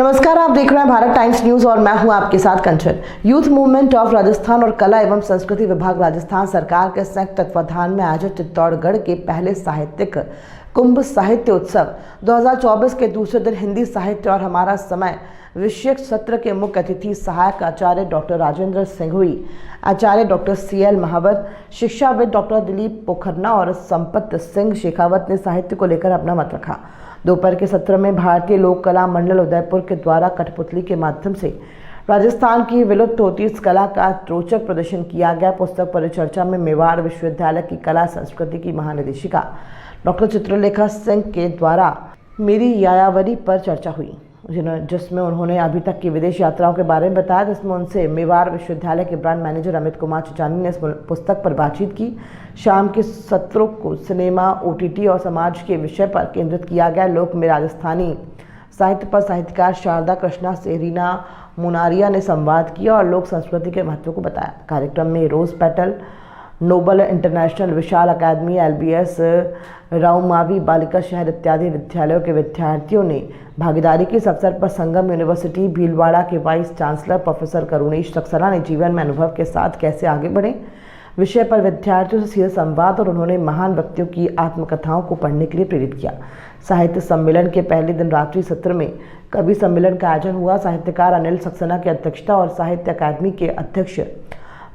नमस्कार, आप देख रहे हैं भारत टाइम्स न्यूज और मैं हूं आपके साथ कंचन। यूथ मूवमेंट ऑफ राजस्थान और कला एवं संस्कृति विभाग राजस्थान सरकार के संयुक्त तत्वाधान में आयोजित चित्तौड़गढ़ के पहले साहित्यिक कुंभ साहित्य उत्सव 2024 के दूसरे दिन हिंदी साहित्य और हमारा समय विषयक सत्र के मुख्य अतिथि सहायक आचार्य डॉक्टर राजेंद्र सिंघवी, आचार्य डॉक्टर CL महावर, शिक्षाविद डॉक्टर दिलीप पोखरना और संपत सिंह शेखावत ने साहित्य को लेकर अपना मत रखा। दोपहर के सत्र में भारतीय लोक कला मंडल उदयपुर के द्वारा कठपुतली के माध्यम से राजस्थान की विलुप्त होती इस कला का रोचक प्रदर्शन किया गया। पुस्तक परिचर्चा में मेवाड़ विश्वविद्यालय की कला संस्कृति की महानिदेशिका डॉक्टर चित्रलेखा सिंह के द्वारा मेरी यायावरी पर चर्चा हुई, जिसमें उन्होंने अभी तक की विदेश यात्राओं के बारे में बताया, जिसमें उनसे मेवाड़ विश्वविद्यालय के ब्रांड मैनेजर अमित कुमार चिचानी ने इस पुस्तक पर बातचीत की। शाम के सत्रों को सिनेमा, OTT और समाज के विषय पर केंद्रित किया गया। लोक में राजस्थानी साहित्य पर साहित्यकार शारदा कृष्णा से रीना मुनारिया ने संवाद किया और लोक संस्कृति के महत्व को बताया। कार्यक्रम में रोज पेटल, नोबल इंटरनेशनल, विशाल अकादमी, LBS, राउमावी बालिका शहर इत्यादि विद्यालयों के विद्यार्थियों ने भागीदारी की। इस अवसर पर संगम यूनिवर्सिटी भीलवाड़ा के vice chancellor professor Karunesh Saxena ने जीवन में अनुभव के साथ कैसे आगे बढ़े विषय पर विद्यार्थियों से सीधे संवाद और उन्होंने महान व्यक्तियों की आत्मकथाओं को पढ़ने के लिए प्रेरित किया। साहित्य सम्मेलन के पहले दिन रात्रि सत्र में कवि सम्मेलन का आयोजन हुआ। साहित्यकार अनिल सक्सेना की अध्यक्षता और साहित्य अकादमी के अध्यक्ष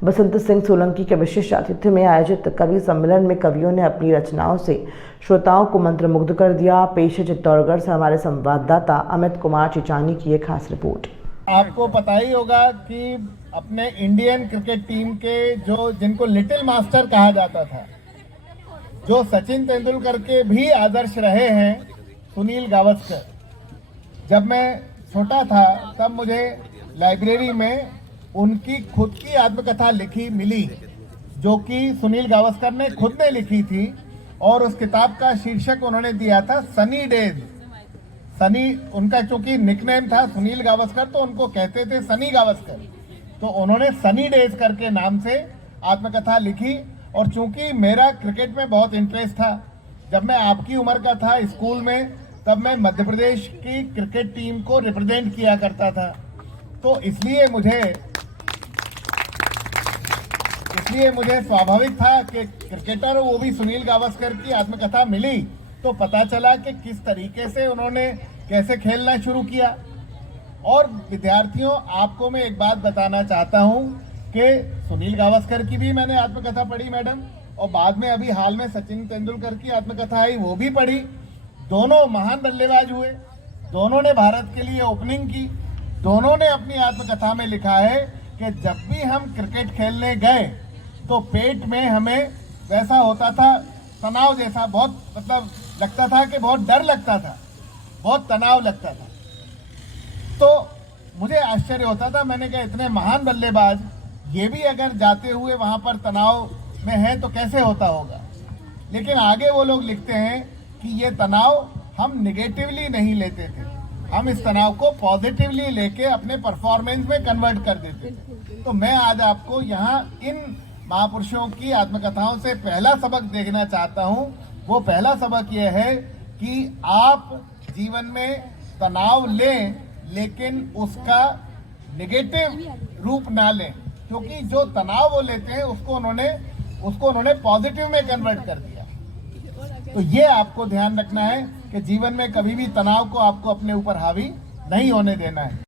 बसंत सिंह सोलंकी के विशिष्ट आतिथ्य में आयोजित कवि सम्मेलन में कवियों ने अपनी रचनाओं से श्रोताओं को मंत्रमुग्ध कर दिया। पेश है चित्तौड़गढ़ से हमारे संवाददाता अमित कुमार चिचानी की एक खास रिपोर्ट। आपको पता ही होगा कि अपने इंडियन क्रिकेट टीम के जिनको लिटिल मास्टर कहा जाता था, जो सचिन तेंदुलकर के भी आदर्श रहे हैं, सुनील गावस्कर। जब मैं छोटा था तब मुझे लाइब्रेरी में उनकी खुद की आत्मकथा लिखी मिली, जो कि सुनील गावस्कर ने खुद ने लिखी थी और उस किताब का शीर्षक उन्होंने दिया था सनी डेज। सनी उनका चूंकि निकनेम था सुनील गावस्कर, तो उनको कहते थे सनी गावस्कर, तो उन्होंने सनी डेज करके नाम से आत्मकथा लिखी। और चूंकि मेरा क्रिकेट में बहुत इंटरेस्ट था, जब मैं आपकी उम्र का था स्कूल में, तब मैं मध्य प्रदेश की क्रिकेट टीम को रिप्रेजेंट किया करता था। तो इसलिए मुझे स्वाभाविक था कि क्रिकेटर, वो भी सुनील गावस्कर की आत्मकथा मिली तो पता चला कि किस तरीके से उन्होंने कैसे खेलना शुरू किया। और विद्यार्थियों, आपको मैं एक बात बताना चाहता हूं कि सुनील गावस्कर की भी मैंने आत्मकथा पढ़ी मैडम, और बाद में अभी हाल में सचिन तेंदुलकर की आत्मकथा आई, वो भी पढ़ी। दोनों महान बल्लेबाज हुए, दोनों ने भारत के लिए ओपनिंग की। दोनों ने अपनी आत्मकथा में लिखा है कि जब भी हम क्रिकेट खेलने गए तो पेट में हमें वैसा होता था, तनाव जैसा, बहुत मतलब लगता था कि बहुत डर लगता था, बहुत तनाव लगता था। तो मुझे आश्चर्य होता था, मैंने कहा इतने महान बल्लेबाज ये भी अगर जाते हुए वहां पर तनाव में हैं तो कैसे होता होगा। लेकिन आगे वो लोग लिखते हैं कि ये तनाव हम निगेटिवली नहीं लेते थे, हम इस तनाव को पॉजिटिवली लेके अपने परफॉर्मेंस में कन्वर्ट कर देते थे। तो मैं आज आपको यहाँ इन महापुरुषों की आत्मकथाओं से पहला सबक देखना चाहता हूँ। वो पहला सबक ये है कि आप जीवन में तनाव लें, लेकिन उसका नेगेटिव रूप ना लें, क्योंकि जो तनाव वो लेते हैं उसको उन्होंने पॉजिटिव में कन्वर्ट कर दिया। तो ये आपको ध्यान रखना है कि जीवन में कभी भी तनाव को आपको अपने ऊपर हावी नहीं होने देना है।